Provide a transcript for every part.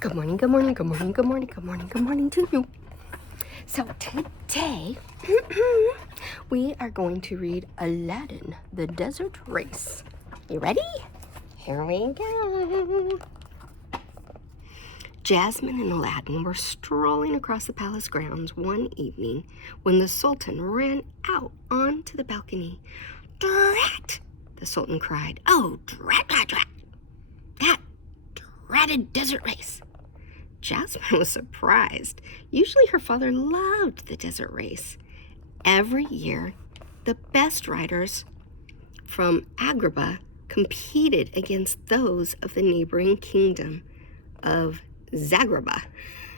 Good morning, good morning, good morning, good morning, good morning, good morning to you. So today, we are going to read Aladdin, the Desert Race. You ready? Here we go. Jasmine and Aladdin were strolling across the palace grounds one evening when the Sultan ran out onto the balcony. "Drat!" the Sultan cried. "Oh, drat, drat, drat! That dratted desert race!" Jasmine was surprised. Usually her father loved the desert race. Every year, the best riders from Agrabah competed against those of the neighboring kingdom of Zagreba.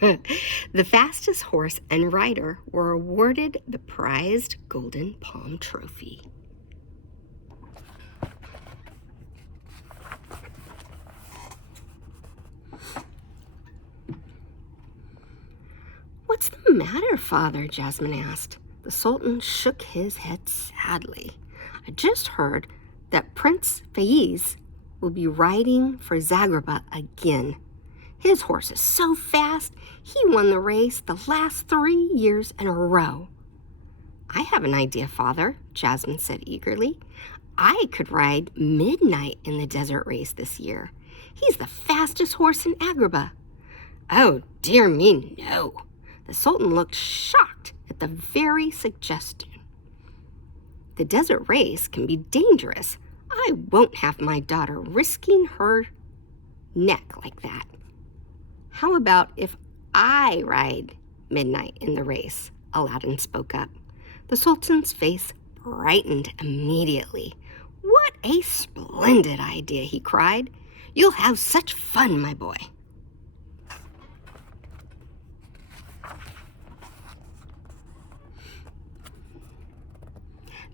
The fastest horse and rider were awarded the prized Golden Palm Trophy. "What's the matter, Father?" Jasmine asked. The Sultan shook his head sadly. "I just heard that Prince Faiz will be riding for Zagreba again. His horse is so fast, he won the race the last 3 years in a row." "I have an idea, Father," Jasmine said eagerly. "I could ride Midnight in the desert race this year. He's the fastest horse in Agrabah." "Oh, dear me, no." The Sultan looked shocked at the very suggestion. "The desert race can be dangerous. I won't have my daughter risking her neck like that." "How about if I ride Midnight in the race?" Aladdin spoke up. The Sultan's face brightened immediately. "What a splendid idea," he cried. "You'll have such fun, my boy."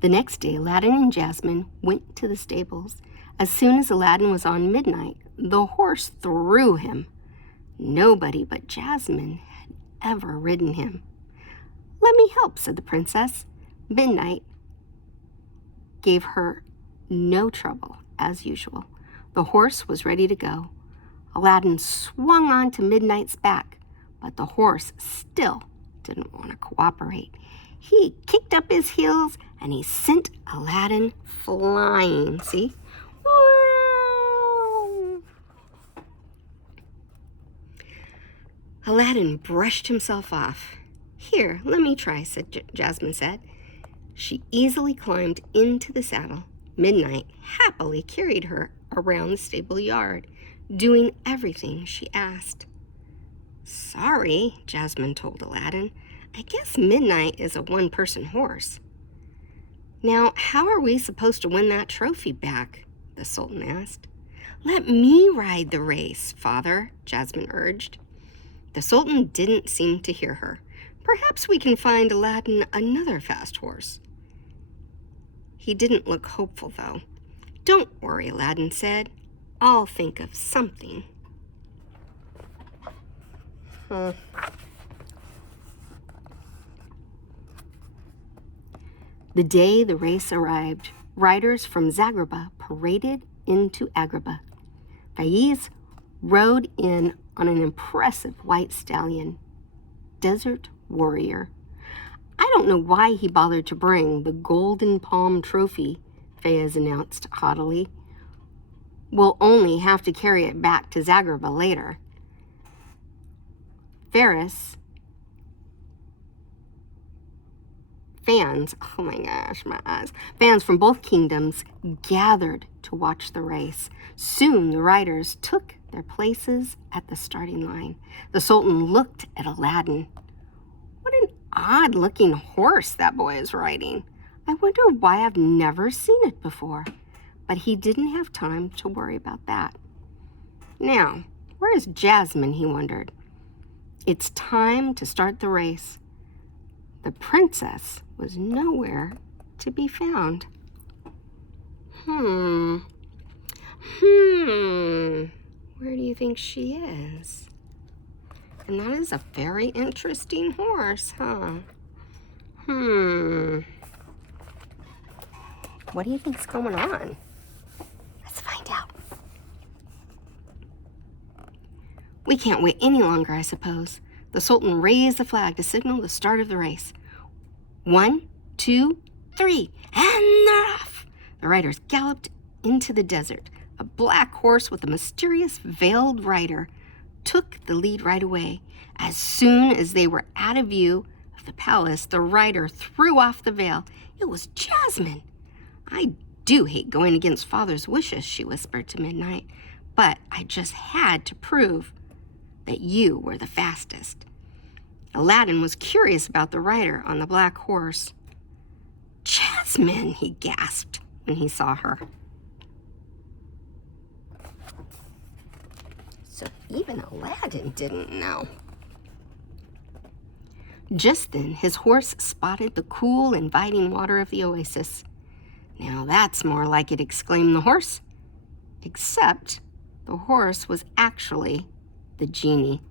The next day, Aladdin and Jasmine went to the stables. As soon as Aladdin was on Midnight, the horse threw him. Nobody but Jasmine had ever ridden him. "Let me help," said the princess. Midnight gave her no trouble, as usual. The horse was ready to go. Aladdin swung onto Midnight's back, but the horse still didn't want to cooperate. He kicked up his heels and he sent Aladdin flying. See? Woo! Aladdin brushed himself off. "Here, let me try," Jasmine said. She easily climbed into the saddle. Midnight happily carried her around the stable yard, doing everything she asked. "Sorry," Jasmine told Aladdin. "I guess Midnight is a one-person horse." "Now, how are we supposed to win that trophy back?" the Sultan asked. "Let me ride the race, Father," Jasmine urged. The Sultan didn't seem to hear her. "Perhaps we can find Aladdin another fast horse." He didn't look hopeful, though. "Don't worry," Aladdin said. "I'll think of something." The day the race arrived, riders from Zagreba paraded into Agrabah. Faiz rode in on an impressive white stallion, Desert Warrior. "I don't know why he bothered to bring the Golden Palm Trophy," Faiz announced haughtily. "We'll only have to carry it back to Zagreba later." Fans from both kingdoms gathered to watch the race. Soon the riders took their places at the starting line. The Sultan looked at Aladdin. "What an odd-looking horse that boy is riding. I wonder why I've never seen it before." But he didn't have time to worry about that. "Now, where is Jasmine?" he wondered. It's time to start the race. The princess was nowhere to be found. Where do you think she is? And that is a very interesting horse, huh? What do you think's going on? Let's find out. We can't wait any longer, I suppose. The Sultan raised the flag to signal the start of the race. 1, 2, 3, and they're off! The riders galloped into the desert. A black horse with a mysterious veiled rider took the lead right away. As soon as they were out of view of the palace, the rider threw off the veil. It was Jasmine. I do hate going against Father's wishes, she whispered to Midnight, but I just had to prove that you were the fastest. Aladdin was curious about the rider on the black horse. Jasmine, he gasped when he saw her. So even Aladdin didn't know. Just then, his horse spotted the cool, inviting water of the oasis. Now that's more like it, exclaimed the horse. Except the horse was actually the genie.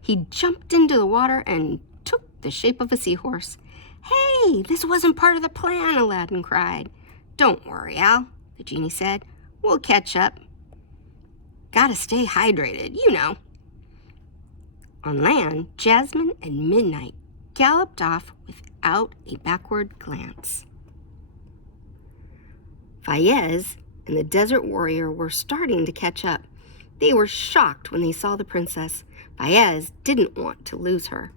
He jumped into the water and took the shape of a seahorse. Hey, this wasn't part of the plan, Aladdin cried. Don't worry, Al, the genie said. We'll catch up. Gotta stay hydrated, you know. On land, Jasmine and Midnight galloped off without a backward glance. Fayez and the desert warrior were starting to catch up. They were shocked when they saw the princess. Fayez didn't want to lose her.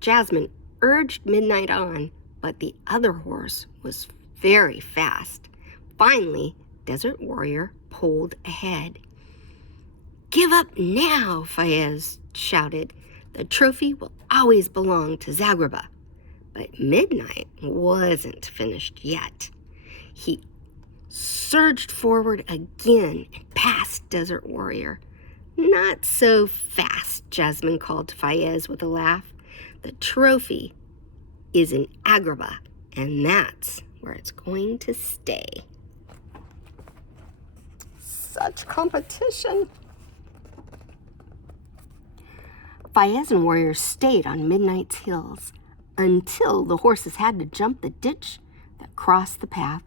Jasmine urged Midnight on, but the other horse was very fast. Finally, Desert Warrior pulled ahead. Give up now, Fayez shouted. The trophy will always belong to Zagreba. But Midnight wasn't finished yet. He surged forward again and past Desert Warrior. Not so fast, Jasmine called to Fayez with a laugh. The trophy is in Agrabah, and that's where it's going to stay. Such competition. Fayez and Warrior stayed on Midnight's heels until the horses had to jump the ditch that crossed the path.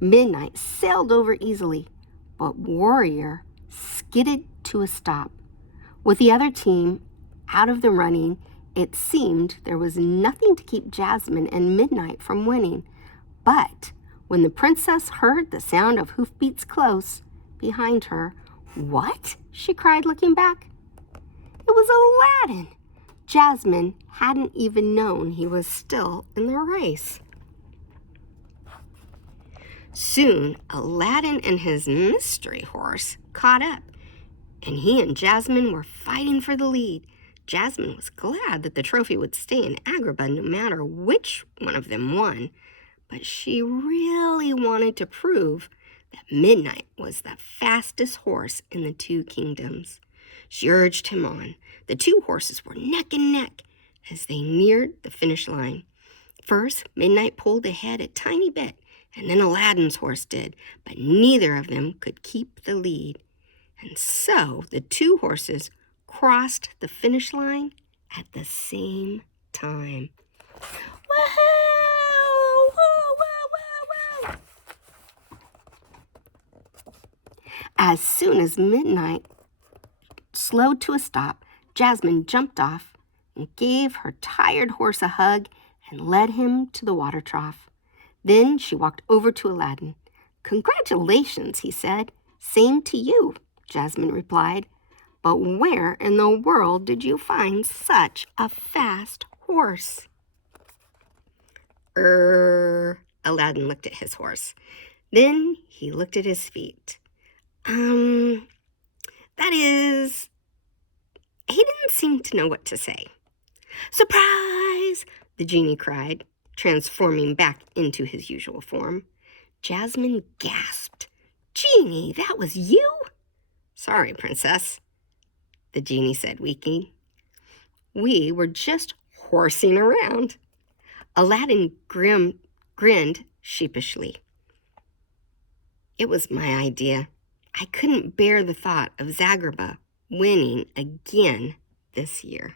Midnight sailed over easily, but Warrior skidded to a stop. With the other team out of the running, it seemed there was nothing to keep Jasmine and Midnight from winning. But when the princess heard the sound of hoofbeats close behind her, what? She cried, looking back. It was Aladdin. Jasmine hadn't even known he was still in the race. Soon, Aladdin and his mystery horse caught up, and he and Jasmine were fighting for the lead. Jasmine was glad that the trophy would stay in Agrabah no matter which one of them won, but she really wanted to prove that Midnight was the fastest horse in the two kingdoms. She urged him on. The two horses were neck and neck as they neared the finish line. First, Midnight pulled ahead a tiny bit, and then Aladdin's horse did, but neither of them could keep the lead. And so the two horses crossed the finish line at the same time. Woohoo! Woo, woo, woo, woo! As soon as Midnight slowed to a stop, Jasmine jumped off and gave her tired horse a hug and led him to the water trough. Then she walked over to Aladdin. Congratulations, he said. Same to you, Jasmine replied. But where in the world did you find such a fast horse? Aladdin looked at his horse. Then he looked at his feet. That is, he didn't seem to know what to say. Surprise! The genie cried, transforming back into his usual form. Jasmine gasped. Genie, that was you? Sorry, princess, the genie said, weakening. We were just horsing around. Aladdin grinned sheepishly. It was my idea. I couldn't bear the thought of Zagreba winning again this year.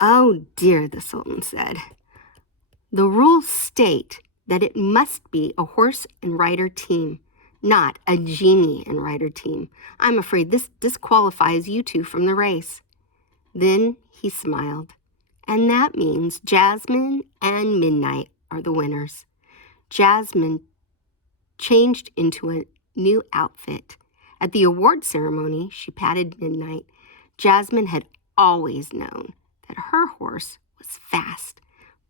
Oh dear, the Sultan said. The rules state that it must be a horse and rider team, not a genie and rider team. I'm afraid this disqualifies you two from the race." Then he smiled. "And that means Jasmine and Midnight are the winners." Jasmine changed into a new outfit. At the award ceremony, she patted Midnight. Jasmine had always known that her horse was fast,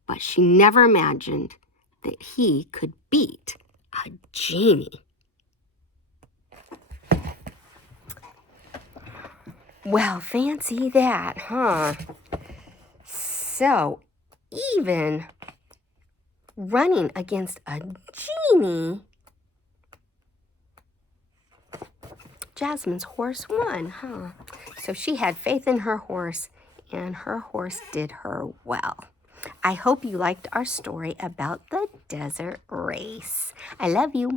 but she never imagined that he could beat a genie. Well, fancy that, huh? So, even running against a genie, Jasmine's horse won, huh? So she had faith in her horse, and her horse did her well. I hope you liked our story about the desert race. I love you.